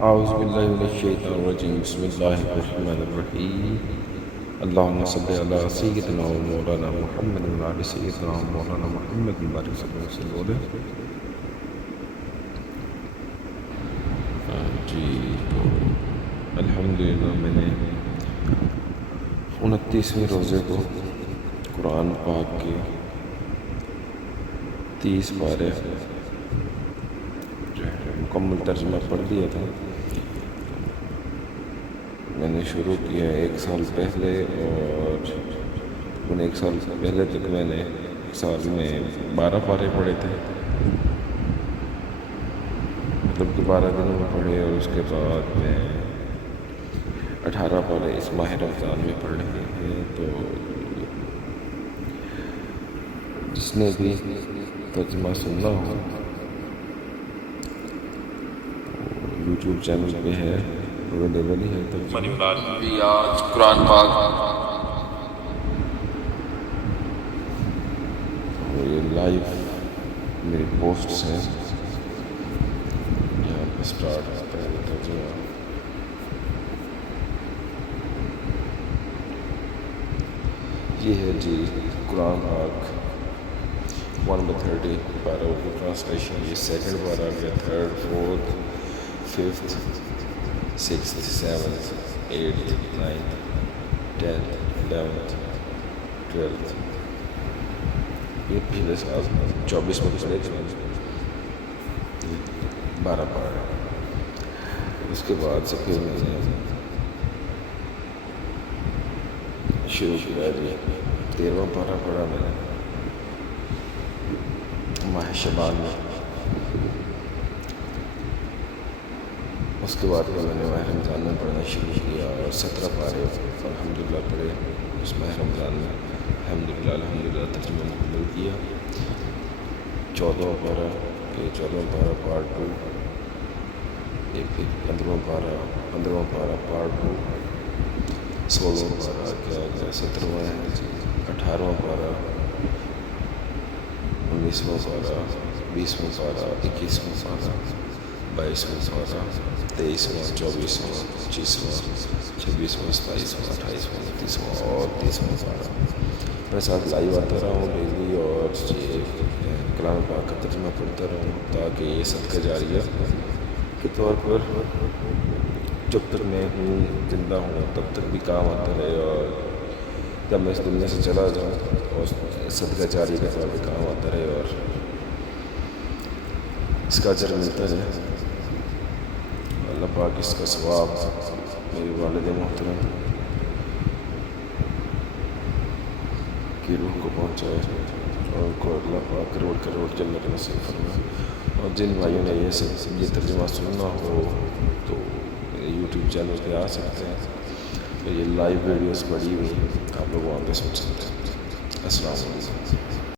أعوذ بالله من الشيطان الرجيم بسم الله الرحمن الرحيم اللهم صل على سيدنا ومولانا محمد وعلى سيدنا ومولانا محمد بارك صلى الله عليه وسلم. جی تو الحمدللہ میں نے 29ویں روزے کو قرآن پاک کے 30 پارے جو ہے مکمل ترجمہ پڑھ لیا تھا. میں نے شروع کیا 1 سال پہلے اور ایک سال پہلے تک میں نے ایک سال میں 12 پارے پڑھے تھے، مطلب کہ 12 دنوں میں پڑھے، اور اس کے بعد میں 18 پارے اس ماہ رمضان میں پڑھ رہے ہیں. تو جس نے بھی ترجمہ سننا ہو یوٹیوب چینل پہ ہے، اویلیبل ہی ہے. تو آج قرآن پاک یہ لائیو میری پوسٹس ہیں، یہاں پہ اسٹارٹ ہوتا ہے ترجمہ. یہ ہے جی قرآن پاک 1/30 پارہ اردو ٹرانسلیشن. یہ سیکنڈ پارہ آ گیا، 3rd 4th 5th 6th 7th 8th 9th 10th 11th 12th. یہ پچھلے سال 24 میں پڑے تھے، 12 پارہ. اس کے بعد سے پھر میں نے شروع کیا جی 13واں پارہ پڑھا میں نے ماہ شعبان میں. اس کے بعد میں نے ماہ رمضان میں پڑھنا شروع کیا اور 17 پارے الحمدللہ پڑھے اس ماہ رمضان میں. الحمدللہ ترجمہ مکمل کیا. 14واں پارہ، پھر 14واں پارہ پارٹ 2، پھر 15واں پارہ پارٹ 2، 16واں پارہ کیا گیا، 17واں ہے جی، 18واں پارہ، 19واں پارہ، 20واں پارہ، 21واں پارہ، 22واں پارہ، 23واں، 24واں، 25واں، 26واں، 27واں، 28واں، 29واں اور 30واں پارہ. میں ساتھ لائیو آتا رہا ہوں ڈیلی اور یہ کلام پاک کا ترجمہ پڑھتا رہا ہوں تاکہ یہ صدقہ جاریہ کے طور پر جب تک میں ہوں زندہ ہوں تب تک بھی کام آتا رہے، اور جب میں اس دنیا سے چلا جاؤں اور صدقہ جاریہ کے طور پہ کام آتا رہے اور اس کا اجر ملتا رہے. اللہ پاک اس کا ثواب میرے والد محترم کی روح کو پہنچائے اور ان کو اللہ پاک کروڑ جنت نصیب فرمائے. اور جن بھائیوں نے یہ ترجمہ سننا ہو تو یوٹیوب چینل پہ آ سکتے ہیں، تو یہ لائیو ویڈیوز بڑی ہوئی آپ لوگ وہاں پہ سن سکتے ہیں. السلام علیکم.